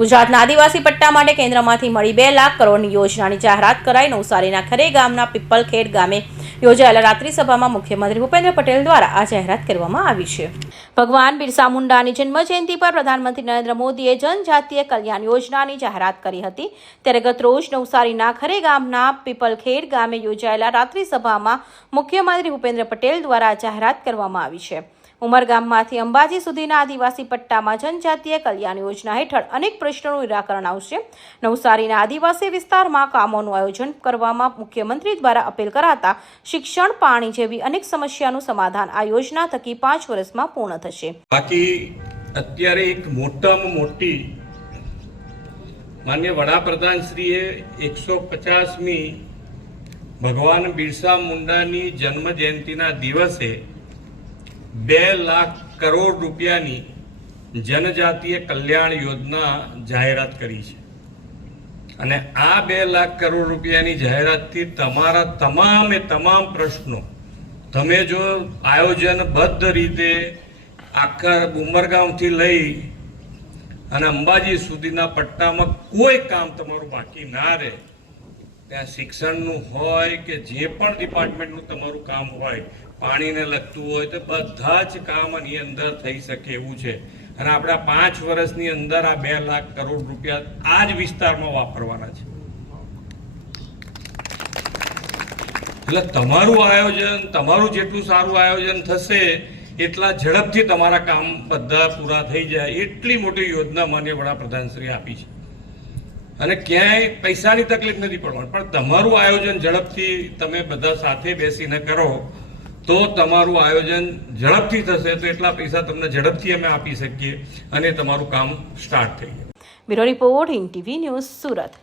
ગુજરાતના આદિવાસી પટ્ટા માટે કેન્દ્રમાંથી મળી 2 લાખ કરોડની યોજનાની જાહેરાત કરાઈ। નવસારીના ખરે ગામના પીપલખેડ ગામે યોજાયેલા રાત્રિ સભામાં મુખ્યમંત્રી ભૂપેન્દ્ર પટેલ દ્વારા આ જાહેરાત કરવામાં આવી છે। ભગવાન બિરસા મુંડાની જન્મજયંતિ પર પ્રધાનમંત્રી નરેન્દ્ર મોદીએ જનજાતીય કલ્યાણ યોજનાની જાહેરાત કરી હતી। ત્યારે ગતરોજ નવસારીના ખરે ગામના પીપલખેડ ગામે યોજાયેલા રાત્રિ સભામાં મુખ્યમંત્રી ભૂપેન્દ્ર પટેલ દ્વારા જાહેરાત કરવામાં આવી છે। ઉમરગામમાંથી અંબાજી સુધીના આદિવાસી પટ્ટામાં જનજાતીય કલ્યાણ યોજના હેઠળ અનેક પ્રશ્નોનું નિરાકરણ આવશે। નવસારીના આદિવાસી વિસ્તારમાં કામોનું આયોજન કરવામાં મુખ્યમંત્રી દ્વારા અપીલ કરાતા શિક્ષણ, પાણી જેવી અનેક સમસ્યાનું સમાધાન આ યોજના થકી 5 વર્ષમાં પૂર્ણ થશે। બાકી અત્યારે એક મોટામાં મોટી માન્ય વડાપ્રધાનશ્રીએ 150મી ભગવાન બિરસા મુંડાની જન્મ જયંતિના દિવસે 2 લાખ કરોડ રૂપિયાની જનજાતીય કલ્યાણ યોજના જાહેરાત કરી છે અને આ 2 લાખ કરોડ રૂપિયાની જાહેરાતથી તમારા તમામ પ્રશ્નો તમે જો આયોજનબદ્ધ રીતે આખા ઉમરગામથી લઈ અને અંબાજી સુધીના પટ્ટામાં કોઈ કામ તમારું બાકી ના રહે, ત્યાં શિક્ષણનું હોય કે જે પણ ડિપાર્ટમેન્ટનું તમારું કામ હોય, પાણીને લગતું હોય તો બધા જ કામ આની અંદર થઈ શકે એવું છે। અને આપણે 5 વર્ષની અંદર આ 2 લાખ કરોડ રૂપિયા આ જ વિસ્તારમાં વાપરવાના છે। એટલે તમારું આયોજન, તમારું જેટલું સારું આયોજન થશે એટલા ઝડપથી તમારા કામ બધા પૂરા થઈ જાય એટલી મોટી યોજના માન્ય વડાપ્રધાનશ્રીએ આપી છે અને ક્યાંય પૈસાની તકલીફ નથી પડવાની, પણ તમારું આયોજન ઝડપથી તમે બધા સાથે બેસીને કરો તો તમારું આયોજન ઝડપથી થશે તો એટલા પૈસા તમને ઝડપથી અમે આપી શકીએ અને તમારું કામ સ્ટાર્ટ થઈ જાય। Bureau report, Hind TV news, Surat.